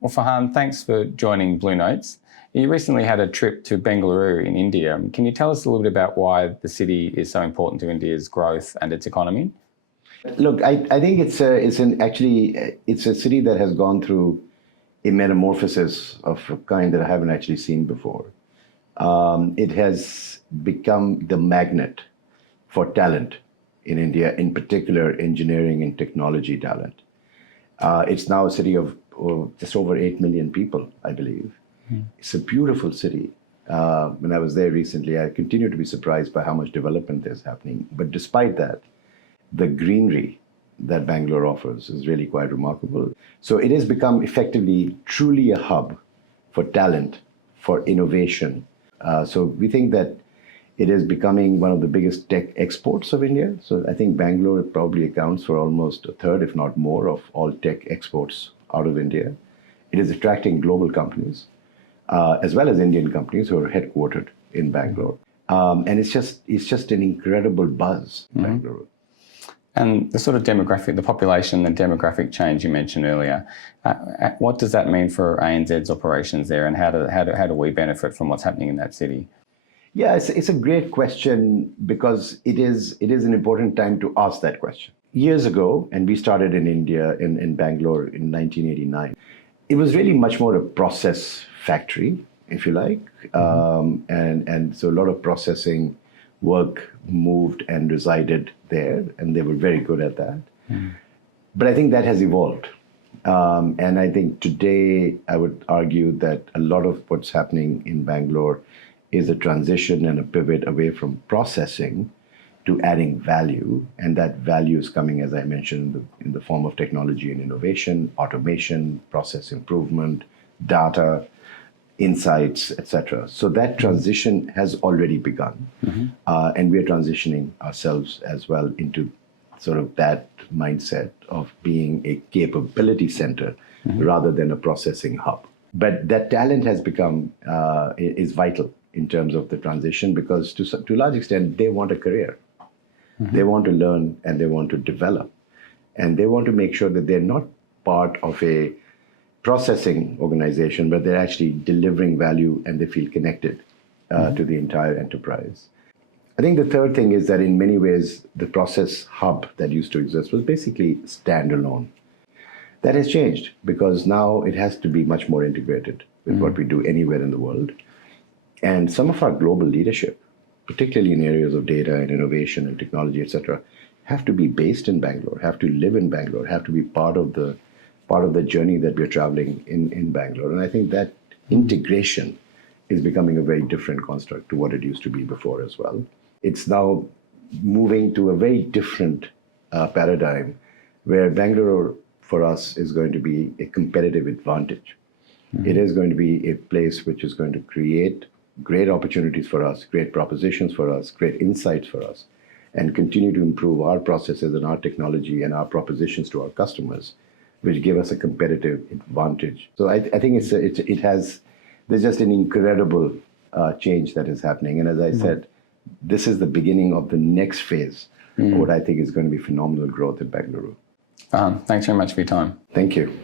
Well, Farhan, thanks for joining Blue Notes. You recently had a trip to Bengaluru in India. Can you tell us a little bit about why the city is so important to India's growth and its economy? Look, I think it's a city that has gone through a metamorphosis of a kind that I haven't actually seen before. It has become the magnet for talent in India, in particular engineering and technology talent. It's now a city of just over 8 million people, I believe. It's a beautiful city. When I was there recently, I continue to be surprised by how much development there's happening. But despite that, the greenery that Bangalore offers is really quite remarkable. So it has become effectively truly a hub for talent, for innovation. So we think that it is becoming one of the biggest tech exports of India. So I think Bangalore probably accounts for almost a third, if not more, of all tech exports out of India. It is attracting global companies, as well as Indian companies who are headquartered in Bangalore. And it's just an incredible buzz, Bangalore. And the sort of demographic, the population, the demographic change you mentioned earlier, what does that mean for ANZ's operations there, and how do we benefit from what's happening in that city? Yeah, it's a great question because it is an important time to ask that question. Years ago, and we started in India, in Bangalore in 1989, it was really much more a process factory, if you like. And so a lot of processing work moved and resided there, and they were very good at that. But I think that has evolved. And I think today I would argue that a lot of what's happening in Bangalore is a transition and a pivot away from processing to adding value. And that value is coming, as I mentioned, in the form of technology and innovation, automation, process improvement, data, insights, etc. So that transition has already begun. And we're transitioning ourselves as well into sort of that mindset of being a capability center rather than a processing hub. But that talent has become, is vital in terms of the transition, because to a large extent, they want a career. They want to learn and they want to develop. And they want to make sure that they're not part of a processing organization, but they're actually delivering value and they feel connected to the entire enterprise. I think the third thing is that in many ways, the process hub that used to exist was basically standalone. That has changed because now it has to be much more integrated with what we do anywhere in the world. And some of our global leadership, particularly in areas of data and innovation and technology, etc., have to be based in Bangalore, have to live in Bangalore, have to be part of the journey that we're traveling in Bangalore. And I think that integration is becoming a very different construct to what it used to be before as well. It's now moving to a very different paradigm where Bangalore for us is going to be a competitive advantage. It is going to be a place which is going to create great opportunities for us, great propositions for us, great insights for us, and continue to improve our processes and our technology and our propositions to our customers, which give us a competitive advantage. So I think there's just an incredible change that is happening. And as I said, this is the beginning of the next phase of what I think is going to be phenomenal growth in Bengaluru. Thanks very much for your time. Thank you.